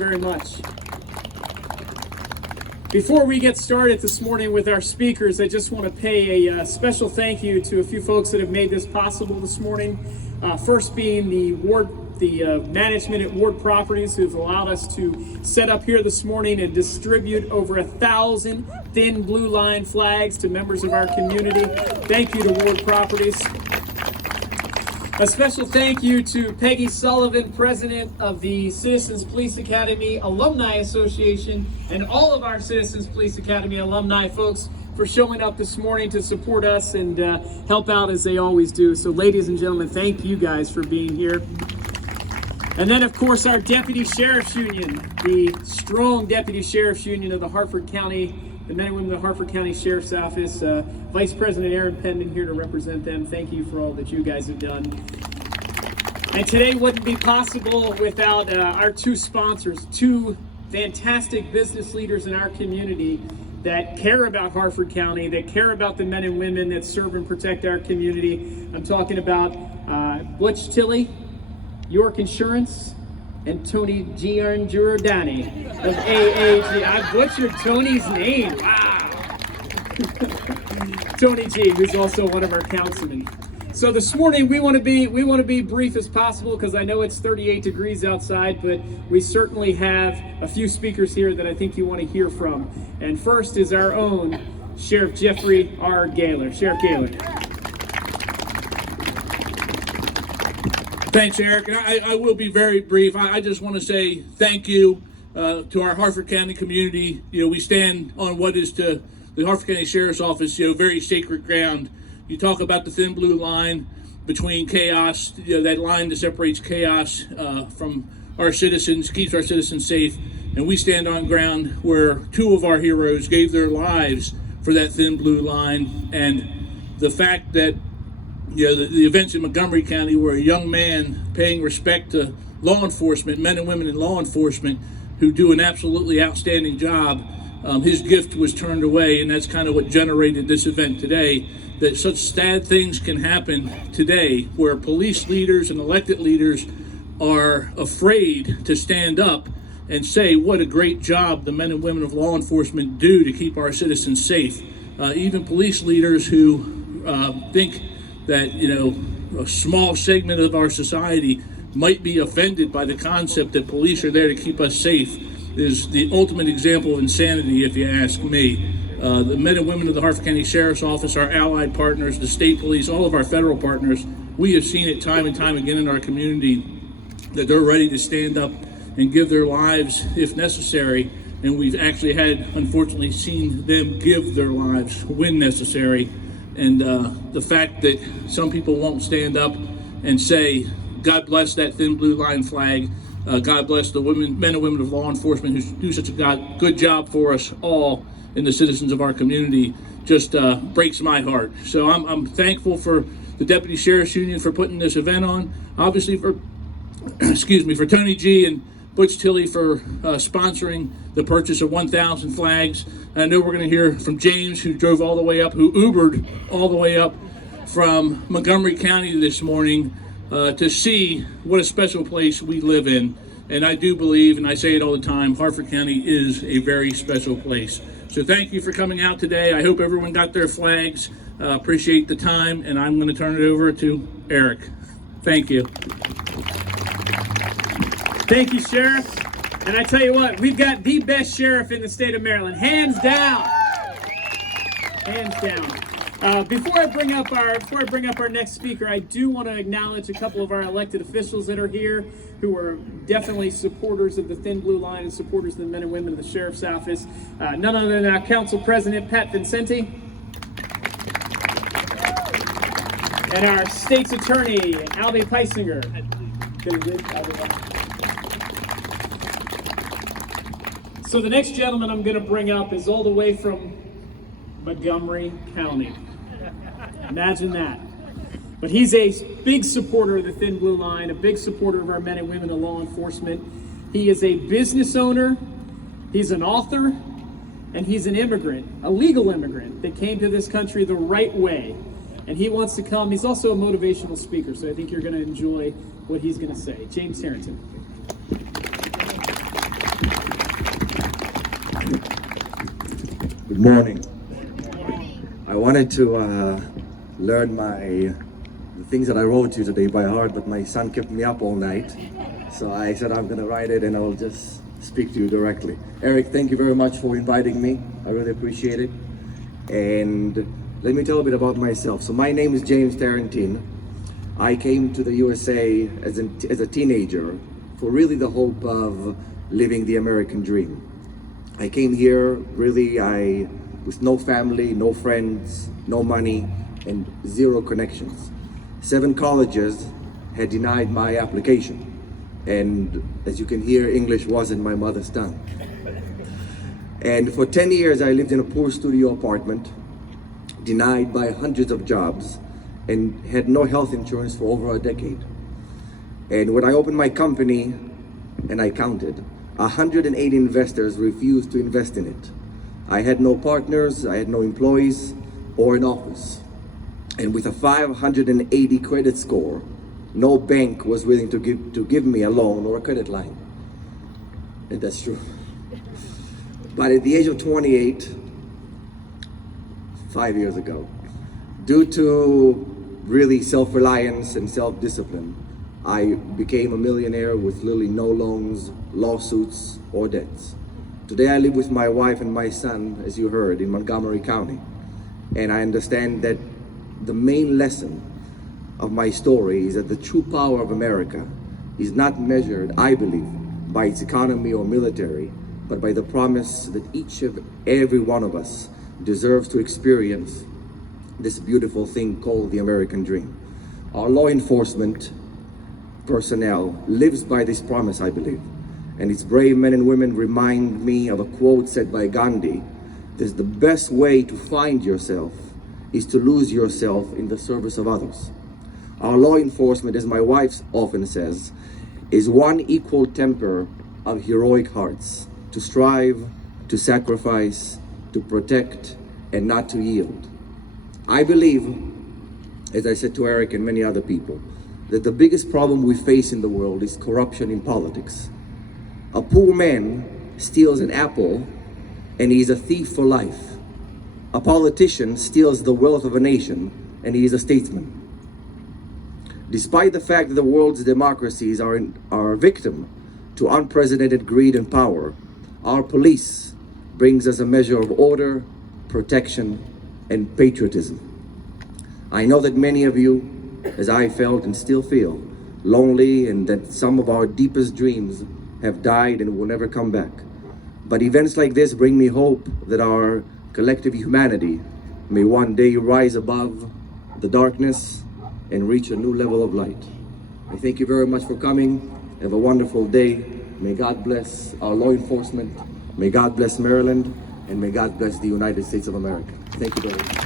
very much. Before we get started this morning with our speakers, I just want to pay a special thank you to a few folks that have made this possible this morning. First being the management at Ward Properties, who've allowed us to set up here this morning and distribute over 1,000 thin blue line flags to members of our community. Thank you to Ward Properties. A special thank you to Peggy Sullivan, president of the Citizens Police Academy Alumni Association, and all of our Citizens Police Academy alumni folks for showing up this morning to support us and help out as they always do. So ladies and gentlemen, thank you guys for being here. And then of course our Deputy Sheriff's Union, the strong Deputy Sheriff's Union of the Harford County, the men and women of the Harford County Sheriff's Office, Vice President Aaron Pendon here to represent them. Thank you for all that you guys have done. And today wouldn't be possible without our two sponsors, two fantastic business leaders in our community that care about Harford County, that care about the men and women that serve and protect our community. I'm talking about Butch Tilley, York Insurance, and Tony Giordani of AAG. I butchered Tony's name. Wow. Tony G, who's also one of our councilmen. So this morning we want to be brief as possible because I know it's 38 degrees outside, but we certainly have a few speakers here that I think you want to hear from. And first is our own Sheriff Jeffrey R. Gaylor. Sheriff Gaylor. Thanks, Eric. And I will be very brief. I just want to say thank you to our Harford County community. We stand on what is to the Harford County Sheriff's Office, very sacred ground. You talk about the thin blue line between chaos, that line that separates chaos from our citizens, keeps our citizens safe. And we stand on ground where two of our heroes gave their lives for that thin blue line. And the fact that the events in Montgomery County where a young man paying respect to law enforcement, men and women in law enforcement who do an absolutely outstanding job, his gift was turned away, and that's kind of what generated this event today, that such sad things can happen today where police leaders and elected leaders are afraid to stand up and say what a great job the men and women of law enforcement do to keep our citizens safe. Even police leaders who think that a small segment of our society might be offended by the concept that police are there to keep us safe is the ultimate example of insanity, if you ask me. The men and women of the Harford County Sheriff's Office, our allied partners, the state police, all of our federal partners, we have seen it time and time again in our community that they're ready to stand up and give their lives if necessary. And we've actually had, unfortunately, seen them give their lives when necessary. And the fact that some people won't stand up and say, God bless that thin blue line flag, God bless the men and women of law enforcement who do such a good job for us all and the citizens of our community, just breaks my heart. So I'm thankful for the Deputy Sheriff's Union for putting this event on, obviously for, for Tony G and Butch Tilley for sponsoring the purchase of 1,000 flags. And I know we're going to hear from James, who drove all the way up, who Ubered all the way up from Montgomery County this morning to see what a special place we live in. And I do believe, and I say it all the time, Harford County is a very special place. So thank you for coming out today. I hope everyone got their flags. Appreciate the time, and I'm going to turn it over to Eric. Thank you. Thank you, Sheriff. And I tell you what, we've got the best sheriff in the state of Maryland, hands down. Hands down. Before I bring up our next speaker, I do want to acknowledge a couple of our elected officials that are here, who are definitely supporters of the thin blue line and supporters of the men and women of the Sheriff's Office. None other than our Council President Pat Vincenti, and our State's Attorney Albie Peisinger. So the next gentleman I'm going to bring up is all the way from Montgomery County. Imagine that. But he's a big supporter of the thin blue line, a big supporter of our men and women of law enforcement. He is a business owner, he's an author, and he's an immigrant, a legal immigrant that came to this country the right way. And he wants to come. He's also a motivational speaker, so I think you're going to enjoy what he's going to say. James Harrington. Good morning. I wanted to learn the things that I wrote to you today by heart, but my son kept me up all night. So I said I'm gonna write it and I'll just speak to you directly. Eric, thank you very much for inviting me. I really appreciate it. And let me tell a bit about myself. So my name is James Tarantine. I came to the USA as a teenager for really the hope of living the American dream. I came here with no family, no friends, no money, and 0 connections. 7 colleges had denied my application. And as you can hear, English wasn't my mother's tongue. And for 10 years, I lived in a poor studio apartment, denied by hundreds of jobs, and had no health insurance for over a decade. And when I opened my company, and I counted, 180 investors refused to invest in it. I had no partners, I had no employees, or an office. And with a 580 credit score, no bank was willing to give me a loan or a credit line. And that's true. But at the age of 28, 5 years ago, due to really self-reliance and self-discipline, I became a millionaire with literally no loans, lawsuits, or debts. Today I live with my wife and my son, as you heard, in Montgomery County. And I understand that the main lesson of my story is that the true power of America is not measured, I believe, by its economy or military, but by the promise that each of every one of us deserves to experience this beautiful thing called the American dream. Our law enforcement personnel lives by this promise, I believe. And its brave men and women remind me of a quote said by Gandhi, that the best way to find yourself is to lose yourself in the service of others. Our law enforcement, as my wife often says, is one equal temper of heroic hearts, to strive, to sacrifice, to protect, and not to yield. I believe, as I said to Eric and many other people, that the biggest problem we face in the world is corruption in politics. A poor man steals an apple and he is a thief for life. A politician steals the wealth of a nation and he is a statesman. Despite the fact that the world's democracies are a victim to unprecedented greed and power, our police brings us a measure of order, protection, and patriotism. I know that many of you, as I felt and still feel, lonely, and that some of our deepest dreams have died and will never come back. But events like this bring me hope that our collective humanity may one day rise above the darkness and reach a new level of light. I thank you very much for coming. Have a wonderful day. May God bless our law enforcement. May God bless Maryland, and may God bless the United States of America. Thank you very much.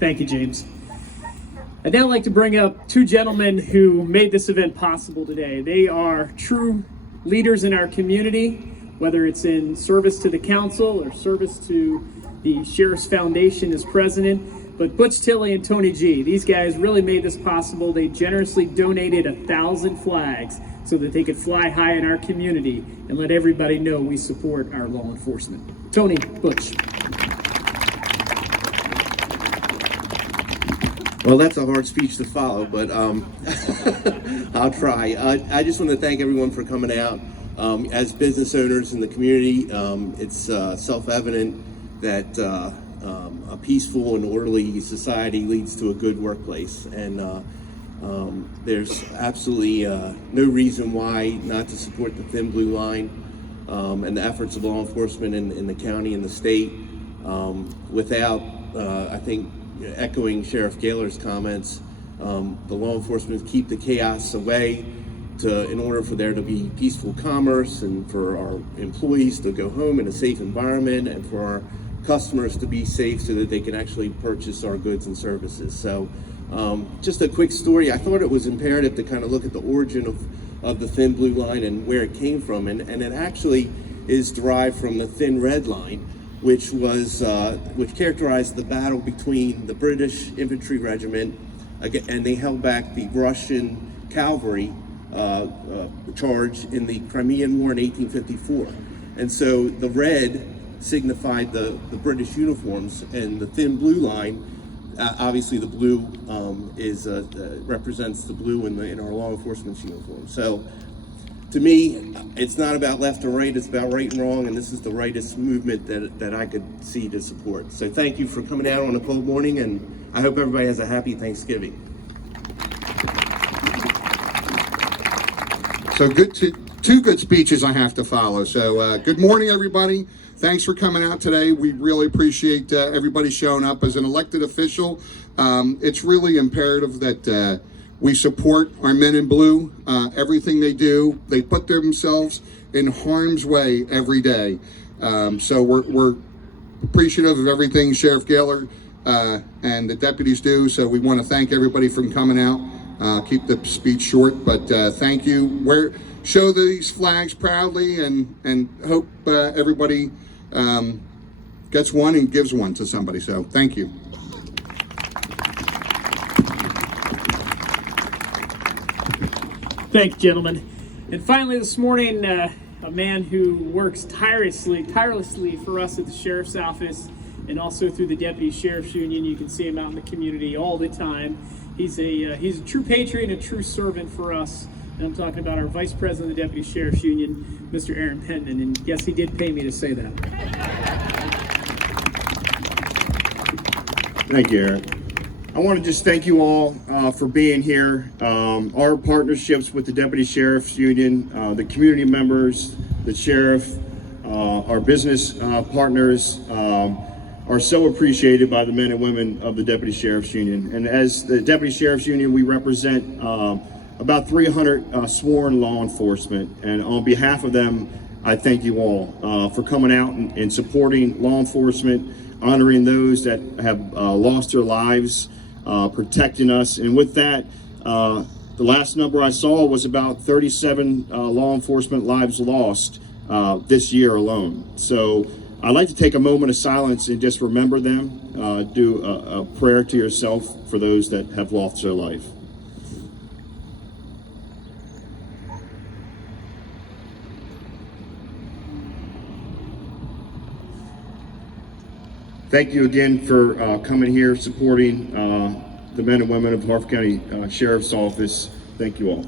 Thank you, James. I'd now like to bring up 2 gentlemen who made this event possible today. They are true leaders in our community, whether it's in service to the council or service to the Sheriff's Foundation as president. But Butch Tilley and Tony G, these guys really made this possible. They generously donated 1,000 flags so that they could fly high in our community and let everybody know we support our law enforcement. Tony, Butch. Well, that's a hard speech to follow, but I'll try. I just want to thank everyone for coming out. As business owners in the community, it's self-evident that a peaceful and orderly society leads to a good workplace. And there's absolutely no reason why not to support the Thin Blue Line and the efforts of law enforcement in the county and the state. Without, I think, echoing Sheriff Gaylor's comments, the law enforcement keep the chaos away in order for there to be peaceful commerce and for our employees to go home in a safe environment and for our customers to be safe so that they can actually purchase our goods and services. So just a quick story. I thought it was imperative to kind of look at the origin of the Thin Blue Line and where it came from. And it actually is derived from the Thin Red Line, which characterized the battle between the British Infantry Regiment and they held back the Russian cavalry charge in the Crimean War in 1854. And so the red signified the British uniforms, and the thin blue line, obviously the blue represents the blue in our law enforcement uniform. So to me, it's not about left or right, it's about right and wrong, and this is the rightest movement that I could see to support. So thank you for coming out on a cold morning, and I hope everybody has a happy Thanksgiving. So two good speeches I have to follow. So good morning, everybody. Thanks for coming out today. We really appreciate everybody showing up. As an elected official, it's really imperative that we support our men in blue. Everything they do, they put themselves in harm's way every day. So we're appreciative of everything Sheriff Gaylor and the deputies do. So we want to thank everybody for coming out. Keep the speech short, but thank you. Show these flags proudly, and hope everybody gets one and gives one to somebody. So thank you. Thank you, gentlemen. And finally this morning, a man who works tirelessly for us at the Sheriff's Office and also through the Deputy Sheriff's Union. You can see him out in the community all the time. He's a true patriot and a true servant for us. And I'm talking about our Vice President of the Deputy Sheriff's Union, Mr. Aaron Penman. And yes, he did pay me to say that. Thank you, Eric. I want to just thank you all for being here. Our partnerships with the Deputy Sheriff's Union, the community members, the sheriff, our business partners are so appreciated by the men and women of the Deputy Sheriff's Union. And as the Deputy Sheriff's Union, we represent about 300 sworn law enforcement. And on behalf of them, I thank you all for coming out and supporting law enforcement, honoring those that have lost their lives, protecting us. And with that, the last number I saw was about 37 law enforcement lives lost this year alone. So I'd like to take a moment of silence and just remember them, do a prayer to yourself for those that have lost their life. Thank you again for coming here, supporting the men and women of Harford County Sheriff's Office. Thank you all.